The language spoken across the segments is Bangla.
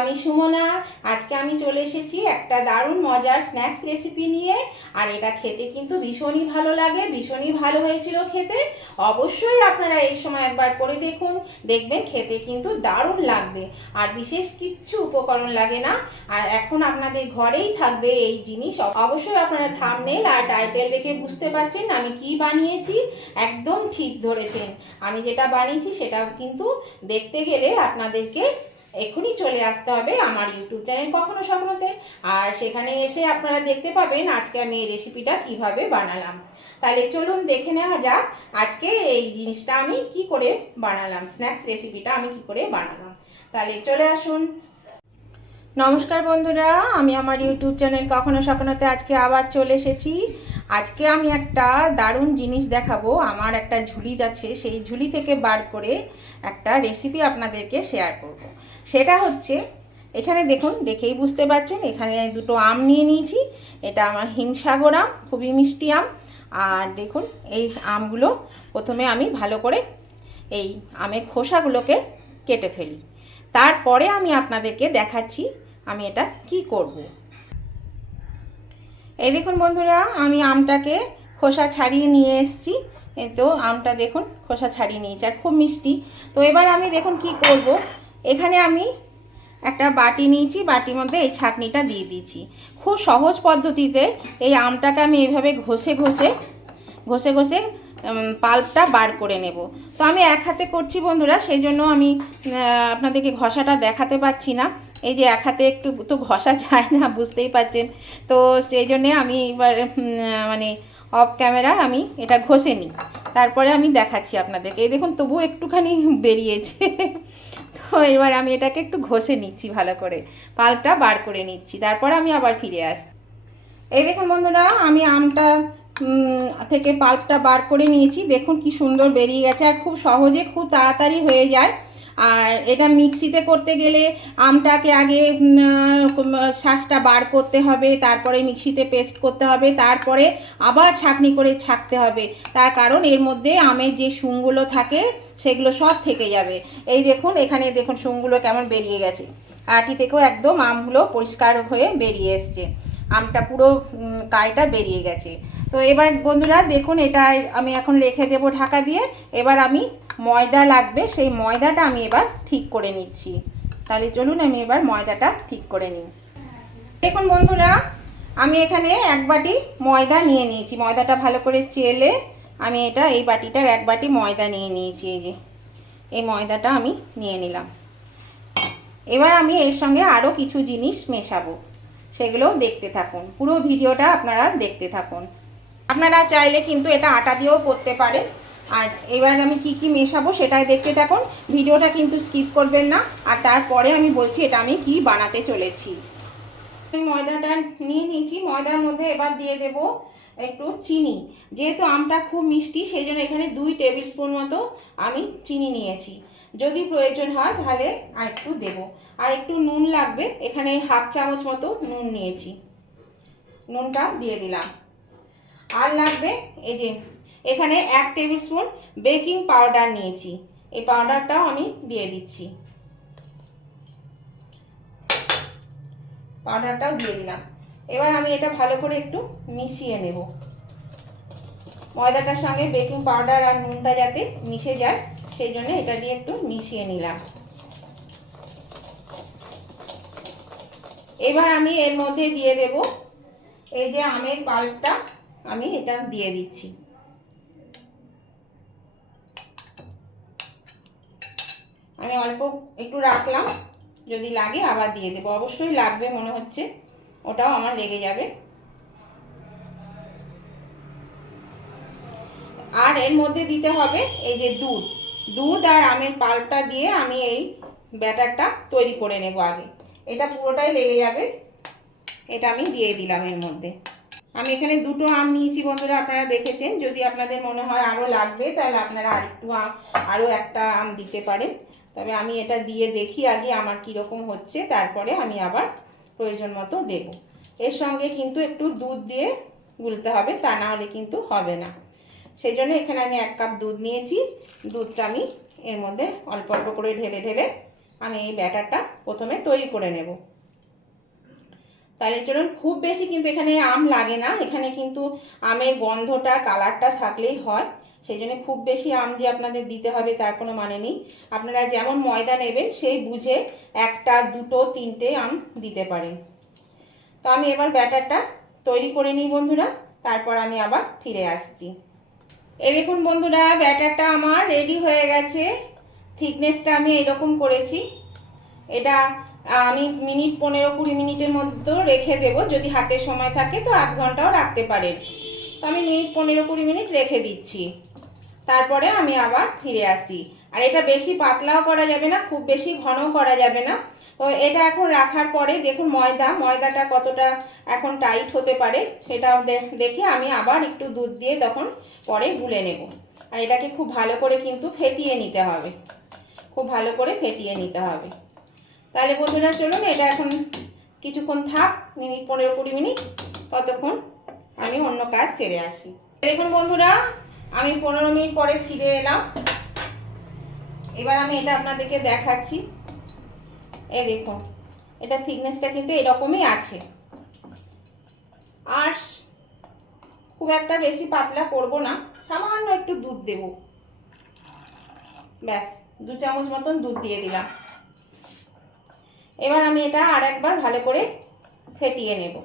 আমি সুমনা, আজকে আমি চলে এসেছি একটা দারুণ মজার স্ন্যাক্স রেসিপি নিয়ে। আর এটা খেতে কিন্তু ভীষণই ভালো লাগে, ভীষণই ভালো হয়েছিল খেতে। অবশ্যই আপনারা এই সময় একবার করে দেখুন, দেখবেন খেতে কিন্তু দারুণ লাগবে। আর বিশেষ কিচ্ছু উপকরণ লাগে না। আর এখন আপনাদের ঘরেই থাকবে এই জিনিস। অবশ্যই আপনারা থামনেল আর টাইটেল দেখে বুঝতে পারছেন আমি কি বানিয়েছি। একদম ঠিক ধরেছেন। আমি যেটা বানিয়েছি সেটা কিন্তু দেখতে গেলে আপনাদেরকে এখনই চলে আসতে হবে আমার ইউটিউব চ্যানেল কখনো স্বপ্নতে আর সেখানে এসে আপনারা দেখতে পাবেন আজকে আমি এই রেসিপিটা কীভাবে বানালাম। তাহলে চলুন দেখে নেওয়া যাক আজকে এই জিনিসটা আমি কি করে বানালাম স্ন্যাক্স রেসিপিটা আমি কি করে বানালাম। তাহলে চলে আসুন। নমস্কার বন্ধুরা, আমি আমার ইউটিউব চ্যানেল কখনো স্বপ্নতে আজকে আবার চলে এসেছি। আজকে আমি একটা দারুণ জিনিস দেখাবো আমার একটা ঝুলি আছে সেই ঝুলি থেকে বার করে একটা রেসিপি আপনাদেরকে শেয়ার করব। সেটা হচ্ছে, এখানে দেখুন, দেখেই বুঝতে পারছেন, এখানে দুটো আম নিয়ে নিয়েছি এটা আমার হিমসাগর আম, খুবই মিষ্টি আম আর দেখুন, এই আমগুলো প্রথমে আমি ভালো করে এই আমের খোসাগুলোকে কেটে ফেলি তারপরে আমি আপনাদেরকে দেখাচ্ছি, আমি এটা কি করব। এই দেখুন বন্ধুরা, আমি আমটাকে খোসা ছাড়িয়ে নিয়ে এসেছি। তো, আমটা দেখুন, খোসা ছাড়িয়ে নিয়েছি, আর খুব মিষ্টি। তো এবার আমি দেখুন কি করব। এখানে আমি একটা বাটি নিয়েছি, বাটির মধ্যে এই ছাকনিটা দিয়ে দিয়েছি। খুব সহজ পদ্ধতিতে এই আমটাকে আমি এইভাবে ঘষে ঘষে ঘষে ঘষে পাল্পটা বার করে নেব। তো আমি এক হাতে করছি বন্ধুরা, সেই জন্য আমি আপনাদেরকে ঘষাটা দেখাতে পাচ্ছি না। এই যে এক হাতে একটু তো ঘষা যায় না, বুঝতেই পারছেন। তো সেই জন্যে আমি এবার মানে অফ ক্যামেরা আমি এটা ঘষে নিই। তারপরে আমি দেখাচ্ছি আপনাদেরকে। এই দেখুন তবু একটুখানি বেরিয়েছে। তো এবার আমি এটাকে একটু ঘষে নিচ্ছি ভালো করে। পাল্পটা বার করে নিচ্ছি। তারপর আমি আবার ফিরে আসি এই দেখুন বন্ধুরা, আমি আমটা থেকে পাল্পটা বার করে নিয়েছি। দেখুন কি সুন্দর বেরিয়ে গেছে। আর খুব সহজে খুব তাড়াতাড়ি হয়ে যায়। আর এটা মিক্সিতে করতে গেলে আমটাকে আগে শ্বাসটা বার করতে হবে, তারপরে মিক্সিতে পেস্ট করতে হবে, তারপরে আবার ছাকনি করে ছাকতে হবে। তার কারণ এর মধ্যে আমের যে শুংগুলো থাকে, সেগুলো সব থেকে যাবে। এই দেখুন, এখানে দেখুন শুংগুলো কেমন বেরিয়ে গেছে। আটি থেকেও একদম আমগুলো পরিষ্কার হয়ে বেরিয়ে এসছে। আমটা পুরো কাইটা বেরিয়ে গেছে। তো এবার বন্ধুরা দেখুন, এটা আমি এখন রেখে দেবো ঢাকা দিয়ে। এবার আমি ময়দা লাগবে, সেই ময়দাটা আমি এবার ঠিক করে নিচ্ছি। তাহলে চলুন, আমি এবার ময়দাটা ঠিক করে নিই। দেখুন বন্ধুরা, আমি এখানে এক বাটি ময়দা নিয়ে নিয়েছি। ময়দাটা ভালো করে চেলে আমি এটা, এই বাটিটার এক বাটি ময়দা নিয়ে নিয়েছি, এই যে। এই ময়দাটা আমি নিয়ে নিলাম। এবার আমি এর সঙ্গে আরও কিছু জিনিস মেশাবো। সেগুলোও দেখতে থাকুন। পুরো ভিডিওটা আপনারা দেখতে থাকুন। আপনারা চাইলে কিন্তু এটা আটা দিয়েও করতে পারেন। আর এবার আমি কি কি মেশাবো সেটাই দেখতে থাকুন। ভিডিওটা কিন্তু স্কিপ করবেন না। আর তারপরে আমি বলছি এটা আমি কি বানাতে চলেছি। ময়দাটা নিয়ে নিয়েছি। ময়দার মধ্যে এবার দিয়ে দেব একটু চিনি। যেহেতু আমটা খুব মিষ্টি সেই জন্য এখানে দুই টেবিল স্পুন মতো আমি চিনি নিয়েছি। যদি প্রয়োজন হয় তাহলে আর একটু দেবো। আর একটু নুন লাগবে। এখানে হাফ চামচ মতো নুন নিয়েছি। নুনটা দিয়ে দিলাম। আর লাগবে এই যে এখানে এক টেবিল স্পুন বেকিং পাউডার নিয়েছি। এই পাউডারটাও আমি দিয়ে দিচ্ছি। পাউডারটাও দিয়ে দিলাম। এবার আমি এটা ভালো করে একটু মিশিয়ে নেব। ময়দাটার সঙ্গে বেকিং পাউডার আর নুনটা যাতে মিশে যায়, সেই জন্য এটা দিয়ে একটু মিশিয়ে নিলাম। এবার আমি এর মধ্যে দিয়ে দেব এই যে আমের পাল্পটা। আমি এটা দিয়ে দিচ্ছি। আমি অল্প একটু রাখলাম, যদি লাগে আবার দিয়ে দেবো। অবশ্যই লাগবে মনে হচ্ছে, ওটাও আমার লেগে যাবে। আর এর মধ্যে দিতে হবে এই যে দুধ। দুধ আর আমের পাল্পটা দিয়ে আমি এই ব্যাটারটা তৈরি করে নেব আগে। এটা পুরোটাই লেগে যাবে, এটা আমি দিয়ে দিলাম এর মধ্যে। আমি এখানে দুটো আম নিয়েছি বন্ধুরা, আপনারা দেখেছেন। যদি আপনাদের মনে হয় আরও লাগবে, তাহলে আপনারা আরেকটু আরও একটা আম দিতে পারেন। তবে আমি এটা দিয়ে দেখি আগে আমার কীরকম হচ্ছে, তারপরে আমি আবার প্রয়োজন মতো দেব। এর সঙ্গে কিন্তু একটু দুধ দিয়ে গুলতে হবে, তা না হলে কিন্তু হবে না। সেই জন্য এখানে আমি এক কাপ দুধ নিয়েছি। দুধটা আমি এর মধ্যে অল্প অল্প করে ঢেলে ঢেলে আমি এই ব্যাটারটা প্রথমে তৈরি করে নেব। তাহলে চলুন খুব বেশি কিন্তু এখানে আম লাগে না। এখানে কিন্তু আমের গন্ধটা, কালারটা থাকলেই হয়। সেই জন্য খুব বেশি আম যে আপনাদের দিতে হবে তার কোনো মানে নেই। আপনারা যেমন ময়দা নেবেন, সেই বুঝে একটা, দুটো, তিনটে আম দিতে পারেন। তো আমি এবার ব্যাটারটা তৈরি করে নিই বন্ধুরা। তারপর আমি আবার ফিরে আসছি। এই দেখুন বন্ধুরা, ব্যাটারটা আমার রেডি হয়ে গেছে। থিকনেসটা আমি এরকম করেছি। এটা আমি মিনিট পনেরো কুড়ি মিনিটের মধ্যে রেখে দেবো। যদি হাতে সময় থাকে তো আধ ঘন্টাও রাখতে পারেন। তো আমি মিনিট পনেরো কুড়ি মিনিট রেখে দিচ্ছি। তারপরে আমি আবার ফিরে আসি আর এটা বেশি পাতলাও করা যাবে না, খুব বেশি ঘনও করা যাবে না। তো এটা এখন রাখার পরে দেখুন ময়দা, ময়দাটা কতটা এখন টাইট হতে পারে সেটাও দে- দেখে আমি আবার একটু দুধ দিয়ে তখন পরে গুলে নেব। আর এটাকে খুব ভালো করে কিন্তু ফেটিয়ে নিতে হবে। খুব ভালো করে ফেটিয়ে নিতে হবে। তাহলে বন্ধুরা, চলুন, এটা এখন কিছুক্ষণ থাক, মিনিট পনেরো কুড়ি মিনিট, ততক্ষণ আমি অন্য কাজ সেরে আসি। দেখুন বন্ধুরা, আমি পনেরো মিনিট পরে ফিরে এলাম। এবার আমি এটা আপনাদেরকে দেখাচ্ছি। এ দেখুন এটা থিকনেসটা কিন্তু এরকমই আছে। আর খুব একটা বেশি পাতলা করব না, সামান্য একটু দুধ দেব। ব্যাস, দু চামচ মতন দুধ দিয়ে দিলাম। এবার আমি এটা আর একবার ভালো করে ফেটিয়ে নেব।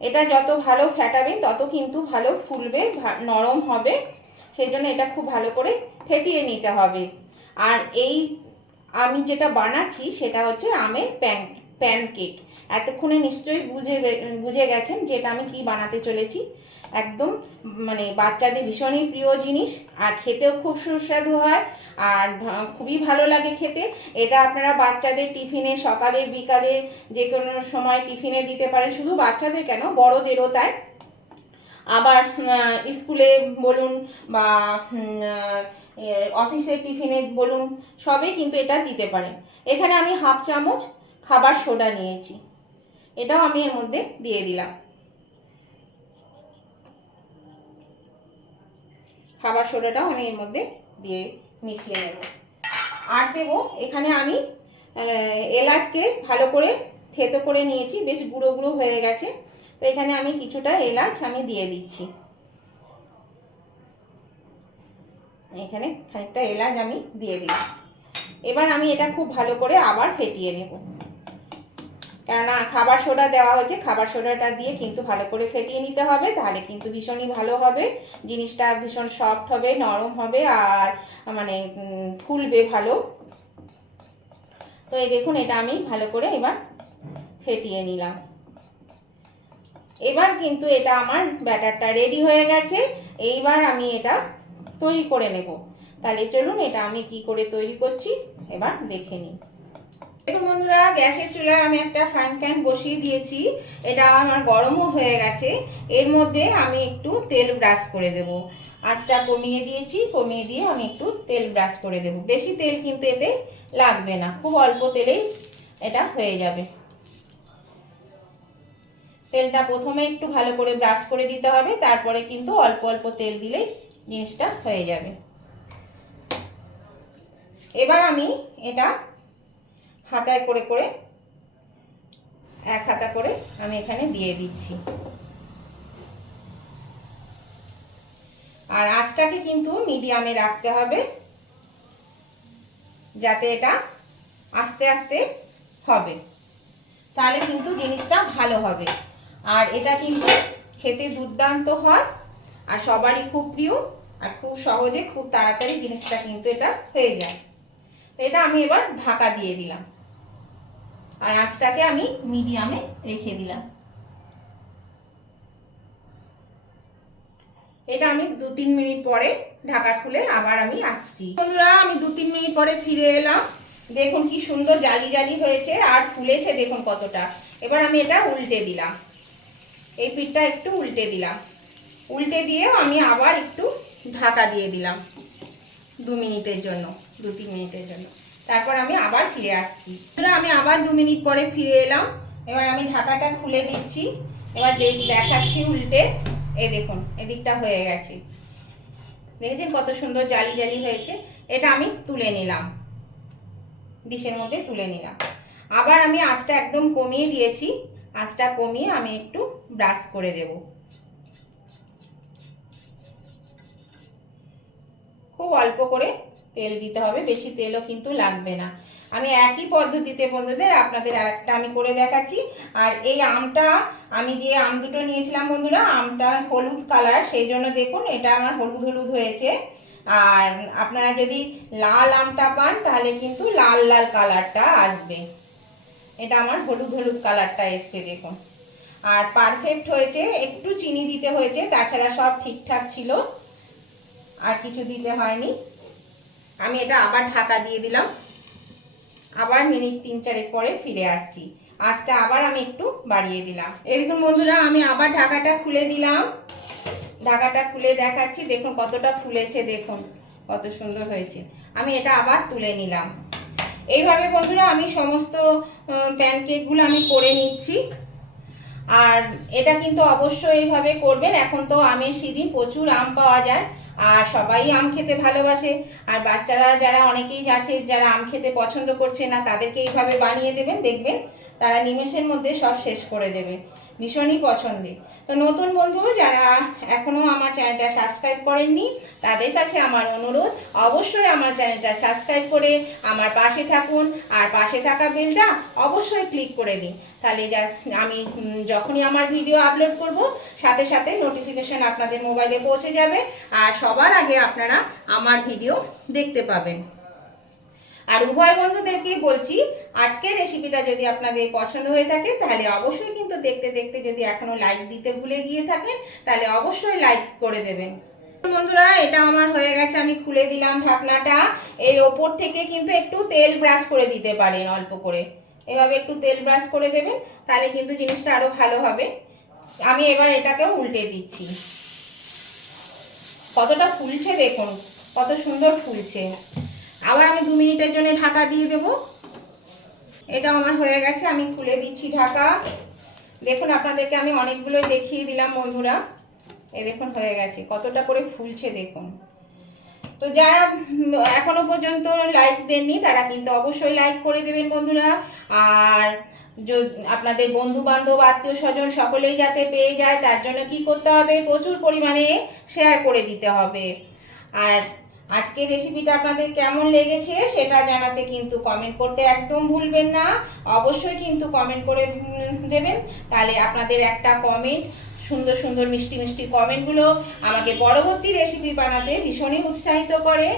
এটা যত ভালো ফেটাবেন তত কিন্তু ভালো ফুলবে নরম হবে। সেই জন্য এটা খুব ভালো করে ফেটিয়ে নিতে হবে। আর এই আমি যেটা বানাচ্ছি, সেটা হচ্ছে আমের প্যান, প্যানকেক। এতক্ষণে নিশ্চয়ই বুঝে বুঝে গেছেন যেটা আমি কি বানাতে চলেছি। একদম মানে বাচ্চাদের ভীষণই প্রিয় জিনিস, আর খেতেও খুব সুস্বাদু হয়, আর খুবই ভালো লাগে খেতে। এটা আপনারা বাচ্চাদের টিফিনে, সকালে, বিকালে যে কোনো সময় টিফিনে দিতে পারেন, শুধু বাচ্চাদের কেন, বড়দেরও তাই। আবার স্কুলে বলুন বা অফিসের টিফিনে বলুন সবে কিন্তু এটা দিতে পারেন। এখানে আমি হাফ চামচ খাবার সোডা নিয়েছি। এটাও আমি এর মধ্যে দিয়ে দিলাম। খাবার সোডাটাও আমি এর মধ্যে দিয়ে মিশিয়ে নেব। আর দেব, এখানে আমি এলাচকে ভালো করে থেতো করে নিয়েছি, বেশ গুঁড়ো গুঁড়ো হয়ে গেছে। তো এখানে আমি কিছুটা এলাচ আমি দিয়ে দিচ্ছি। এখানে খানিকটা এলাচ আমি দিয়ে দিলাম এবার আমি এটা খুব ভালো করে আবার ফেটিয়ে নেব। কেননা খাবার সোডা দেওয়া হয়েছে, খাবার সোডাটা দিয়ে কিন্তু ভালো করে ফেটিয়ে নিতে হবে, তাহলে কিন্তু ভীষণই ভালো হবে। জিনিসটা ভীষণ সফট হবে, নরম হবে আর মানে ফুলবে ভালো। তো এই দেখুন, এটা আমি ভালো করে এবার ফেটিয়ে নিলাম। এবার কিন্তু এটা আমার ব্যাটারটা রেডি হয়ে গেছে। এইবার আমি এটা তৈরি করে নেব। তাহলে চলুন, এটা আমি কি করে তৈরি করছি? এবার দেখে নিই। দেখুন বন্ধুরা, গ্যাসের চুলায় আমি একটা ফ্রাইং প্যান বসিয়ে দিয়েছি। এটা আমার গরমও হয়ে গেছে। এর মধ্যে আমি একটু তেল ব্রাশ করে দেব। আঁচটা কমিয়ে দিয়েছি, কমিয়ে দিয়ে আমি একটু তেল ব্রাশ করে দেব। বেশি তেল কিন্তু এতে লাগবে না, খুব অল্প তেলেই এটা হয়ে যাবে। তেলটা প্রথমে একটু ভালো করে ব্রাশ করে দিতে হবে, তারপরে কিন্তু অল্প অল্প তেল দিলেই জিনিসটা হয়ে যাবে। এবার আমি এটা হাতায় করে করে, এক হাতা করে আমি এখানে দিয়ে দিচ্ছি। আর আঁচটাকে কিন্তু মিডিয়ামে রাখতে হবে, যাতে এটা আস্তে আস্তে হবে। তাহলে কিন্তু জিনিসটা ভালো হবে। আর এটা কিন্তু খেতে দুর্দান্ত হয়, আর সবারই খুব প্রিয়, আর খুব সহজে খুব তাড়াতাড়ি জিনিসটা কিন্তু এটা হয়ে যায়। তো এটা আমি এবার ঢাকা দিয়ে দিলাম। আর আঁচটাকে আমি মিডিয়ামে রেখে দিলাম। এটা আমি দু তিন মিনিট পরে ঢাকা খুলে আবার আমি আসছি। বন্ধুরা, আমি দু তিন মিনিট পরে ফিরে এলাম। দেখুন কি সুন্দর জালি জালি হয়েছে আর ফুলেছে দেখুন কতটা। এবার আমি এটা উল্টে দিলাম। এই পিঠটা একটু উল্টে দিলাম। উল্টে দিয়ে আমি আবার একটু ঢাকা দিয়ে দিলাম। দু মিনিটের জন্য, দু তিন মিনিটের জন্য। তারপর আমি আবার ফিরে আসছি। আমি আবার দু মিনিট পরে ফিরে এলাম, এবার আমি ঢাকাটা খুলে দিচ্ছি। এবার দেখ- দেখাচ্ছি উল্টে। এ দেখুন, এদিকটা হয়ে গেছে। দেখেছেন কত সুন্দর জালি জালি হয়েছে? এটা আমি তুলে নিলাম। ডিশের মধ্যে তুলে নিলাম। আবার আমি আঁচটা একদম কমিয়ে দিয়েছি। আঁচটা কমিয়ে আমি একটু ব্রাশ করে দেব। খুব অল্প করে তেল দিতে হবে, বেশি তেলও কিন্তু লাগবে না। আমি একই পদ্ধতিতে বন্ধুদের আপনাদের আরেকটা আমি করে দেখাচ্ছি। আর এই আমটা, আমি যে আম দুটো নিয়েছিলাম বন্ধুরা, আমটা হলুদ কালার, সেই জন্য দেখুন এটা আমার হলুদ হলুদ হয়েছে। আর আপনারা যদি লাল আমটা পান, তাহলে কিন্তু লাল লাল কালারটা আসবে। এটা আমার হলুদ হলুদ কালারটা এসছে, দেখুন। আর পারফেক্ট হয়েছে, একটু চিনি দিতে হয়েছে, তাছাড়া সব ঠিকঠাক ছিল। আর কিছু দিতে হয়নি। আমি এটা আবার ঢাকা দিয়ে দিলাম। আবার মিনিট তিন চারেক পরে ফিরে আসছি। আজটা আবার আমি একটু বাড়িয়ে দিলাম। দেখুন বন্ধুরা, আমি আবার ঢাকাটা খুলে দিলাম। ঢাকাটা খুলে দেখাচ্ছি। দেখুন কতটা ফুলেছে, দেখুন কত সুন্দর হয়েছে। আমি এটা আবার তুলে নিলাম। এইভাবে বন্ধুরা, আমি সমস্ত প্যানকেকগুলো আমি করে নিচ্ছি। আর এটা কিন্তু অবশ্যই এইভাবে করবেন। এখন তো আমের সিজন, প্রচুর আম পাওয়া যায়। আর সবাই আম খেতে ভালোবাসে। আর বাচ্চারা যারা অনেকেই আছে যারা আম খেতে পছন্দ করছে না, তাদেরকে এইভাবে বানিয়ে দেবেন, দেখবেন তারা নিমেষের মধ্যে সব শেষ করে দেবে। ভীষণই পছন্দের। তো নতুন বন্ধু যারা এখনও আমার চ্যানেলটা সাবস্ক্রাইব করেননি, তাদের কাছে আমার অনুরোধ, অবশ্যই আমার চ্যানেলটা সাবস্ক্রাইব করে আমার পাশে থাকুন আর পাশে থাকা বেলটা অবশ্যই ক্লিক করে দিন। তাহলে যা, আমি যখনই আমার ভিডিও আপলোড করব, সাথে সাথে নোটিফিকেশন আপনাদের মোবাইলে পৌঁছে যাবে আর সবার আগে আপনারা আমার ভিডিও দেখতে পাবেন। আর উভয় বন্ধুদেরকে বলছি, আজকের রেসিপিটা যদি আপনাদের পছন্দ হয়ে থাকে, তাহলে অবশ্যই কিন্তু দেখতে দেখতে যদি এখনও লাইক দিতে ভুলে গিয়ে থাকেন, তাহলে অবশ্যই লাইক করে দেবেন। বন্ধুরা, এটা আমার হয়ে গেছে, আমি খুলে দিলাম ঢাকনাটা। এর ওপর থেকে কিন্তু একটু তেল ব্রাশ করে দিতে পারেন অল্প করে। এভাবে একটু তেল ব্রাশ করে দেবেন, তাহলে কিন্তু জিনিসটা আরও ভালো হবে। আমি এবার এটাকেও উল্টে দিচ্ছি। কতটা ফুলছে দেখুন, কত সুন্দর ফুলছে। আবার আমি দু মিনিটের জন্য ঢাকা দিয়ে দেব। এটা আমার হয়ে গেছে, আমি খুলে দিচ্ছি ঢাকা। দেখুন, আপনাদেরকে আমি অনেকগুলোই দেখিয়ে দিলাম বন্ধুরা। এ দেখুন, হয়ে গেছে। কতটা করে ফুলছে দেখুন। তো যারা এখনও পর্যন্ত লাইক দেননি, তারা কিন্তু অবশ্যই লাইক করে দেবেন বন্ধুরা। আর আপনাদের বন্ধু বান্ধব আত্মীয় স্বজন সকলেই যাতে পেয়ে যায়, তার জন্য কি করতে হবে? প্রচুর পরিমাণে শেয়ার করে দিতে হবে। আর আজকের রেসিপিটা আপনাদের কেমন লেগেছে সেটা জানাতে কিন্তু কমেন্ট করতে একদম ভুলবেন না। অবশ্যই কিন্তু কমেন্ট করে দেবেন। তাহলে আপনাদের একটা কমেন্ট সুন্দর সুন্দর মিষ্টি মিষ্টি কমেন্টগুলো আমাকে পরবর্তী রেসিপি বানাতে ভীষণই উৎসাহিত করে।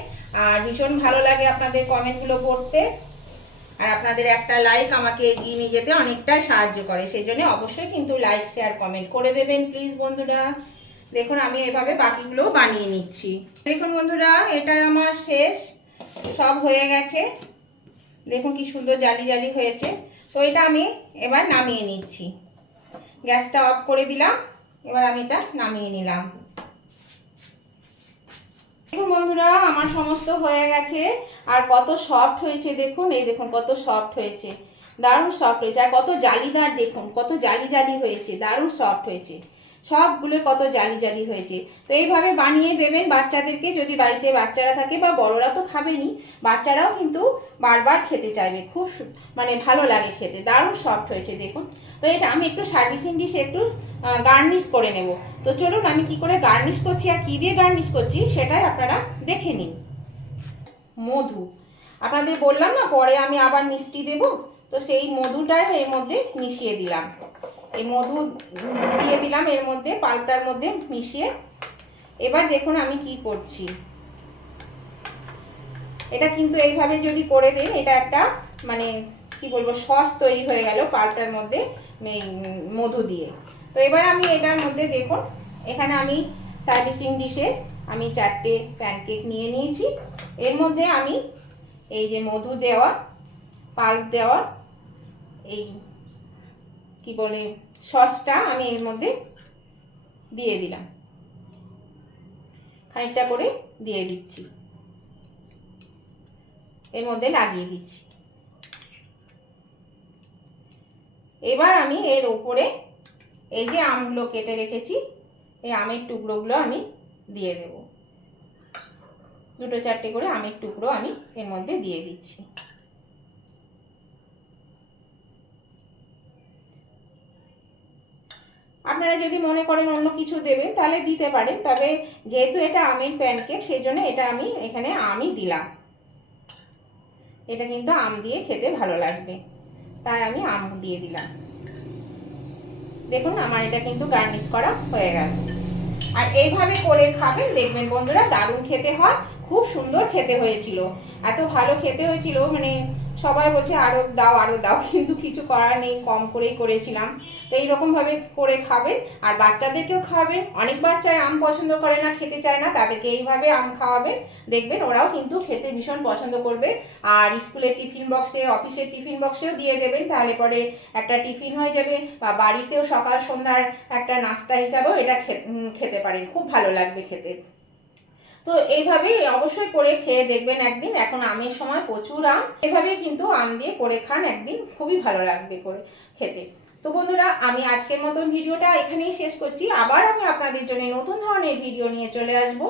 আর ভীষণ ভালো লাগে আপনাদের কমেন্টগুলো পড়তে। আর আপনাদের একটা লাইক আমাকে এগিয়ে নিয়ে যেতে অনেকটাই সাহায্য করে। সেই জন্য অবশ্যই কিন্তু লাইক শেয়ার কমেন্ট করে দেবেন প্লিজ বন্ধুরা। দেখুন, আমি এভাবে বাকিগুলো বানিয়ে নিচ্ছি। দেখুন বন্ধুরা, এটা আমার শেষ। সব হয়ে গেছে। দেখুন কি সুন্দর জালি জালি হয়েছে। তো এটা আমি এবার নামিয়ে নিচ্ছি। গ্যাসটা অফ করে দিলাম। এবার আমি এটা নামিয়ে নিলাম। দেখুন বন্ধুরা, আমার সমস্ত হয়ে গেছে। আর কত সফট হয়েছে, দেখুন। এই দেখুন, কত সফট হয়েছে। দারুণ সফট হয়েছে। আর কত জালিদার, দেখুন, কত জালি জালি হয়েছে। দারুণ সফট হয়েছে। সবগুলো কত জালি জালি হয়েছে। তো এইভাবে বানিয়ে দেবেন বাচ্চাদেরকে, যদি বাড়িতে বাচ্চারা থাকে বা বড়রা তো খাবেনি বাচ্চারাও কিন্তু বারবার খেতে চাইবে। খুব মানে ভালো লাগে খেতে, দারুণ সফট হয়েছে, দেখুন। তো এটা আমি একটু সার্ভিসিং ডিশে একটু গার্নিশ করে নেব। তো চলুন আমি কি করে গার্নিশ করছি আর কী দিয়ে গার্নিশ করছি সেটাই আপনারা দেখে নিন। মধু, আপনাদের বললাম না, পরে আমি আবার মিষ্টি দেব, তো সেই মধুটাই এর মধ্যে মিশিয়ে দিলাম। এই মধু দিয়ে দিলাম, এর মধ্যে, পাল্পটার মধ্যে মিশিয়ে। এবার দেখুন আমি কি করছি। এটা কিন্তু এইভাবে যদি করে দেন, এটা একটা মানে কি বলব, সস তৈরি হয়ে গেল পাল্পটার মধ্যে মধু দিয়ে। তো এবার আমি এটার মধ্যে দেখুন, এখানে আমি সার্ভিসিং ডিশে আমি চারটে প্যানকেক নিয়ে নিয়েছি। এর মধ্যে আমি এই যে মধু দেওয়া, পাল্প দেওয়া, এই কি বলে সসটা আমি এর মধ্যে দিয়ে দিলাম। খানিকটা করে দিয়ে দিচ্ছি। এর মধ্যে লাগিয়ে দিচ্ছি। এবার আমি এর ওপরে এই যে আমগুলো কেটে রেখেছি, এই আমের টুকরোগুলো আমি দিয়ে দেব। দুটো চারটে করে আমের টুকরো আমি এর মধ্যে দিয়ে দিচ্ছি। আপনারা যদি মনে করেন অন্য কিছু দেবেন, তাহলে দিতে পারেন। তবে যেহেতু এটা আমের প্যানকেক সেই জন্য এটা আমি এখানে আমই দিলাম। এটা কিন্তু আম দিয়ে খেতে ভালো লাগবে। তাই আমি আম দিয়ে দিলাম। দেখুন, আমার এটা কিন্তু গার্নিশ করা হয়ে গেল। আর এইভাবে করে খাবেন, দেখবেন বন্ধুরা দারুণ খেতে হয়। খুব সুন্দর খেতে হয়েছিল। এত ভালো খেতে হয়েছিল মানে সবাই বলছে আরও দাও আরও দাও। কিন্তু কিছু করার নেই, কম করেই করেছিলাম। তো এইরকমভাবে করে খাবেন আর বাচ্চাদেরকেও খাওয়াবেন অনেক বাচ্চায় আম পছন্দ করে না, খেতে চায় না, তাদেরকে এইভাবে আম খাওয়াবেন দেখবেন ওরাও কিন্তু খেতে ভীষণ পছন্দ করবে। আর স্কুলের টিফিন বক্সে, অফিসের টিফিন বক্সেও দিয়ে দেবেন। তাহলে পরে একটা টিফিন হয়ে যাবে। বা বাড়িতেও সকাল সন্ধ্যার একটা নাস্তা হিসাবেও এটা খেতে পারেন। খুব ভালো লাগবে খেতে। তো এইভাবে অবশ্যই করে খেয়ে দেখবেন একদিন। এখন আমের সময় প্রচুর আম। এভাবে কিন্তু আম দিয়ে করে খান একদিন। খুবই ভালো লাগবে করে খেতে। তো বন্ধুরা, আমি আজকের মতন ভিডিওটা এখানেই শেষ করছি। আবার আমি আপনাদের জন্য নতুন ধরনের ভিডিও নিয়ে চলে আসব।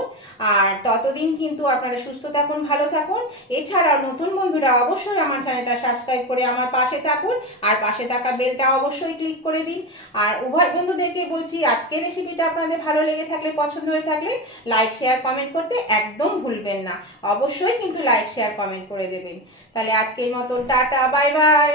আর ততদিন কিন্তু আপনারা সুস্থ থাকুন, ভালো থাকুন। এছাড়াও নতুন বন্ধুরা, অবশ্যই আমার চ্যানেলটা সাবস্ক্রাইব করে আমার পাশে থাকুন। আর পাশে থাকা বেলটা অবশ্যই ক্লিক করে দিন। আর উভয় বন্ধুদেরকে বলছি, আজকের রেসিপিটা আপনাদের ভালো লেগে থাকলে, পছন্দ হয়ে থাকলে লাইক শেয়ার কমেন্ট করতে একদম ভুলবেন না। অবশ্যই কিন্তু লাইক শেয়ার কমেন্ট করে দেবেন। তাহলে আজকের মতন টাটা বাই বাই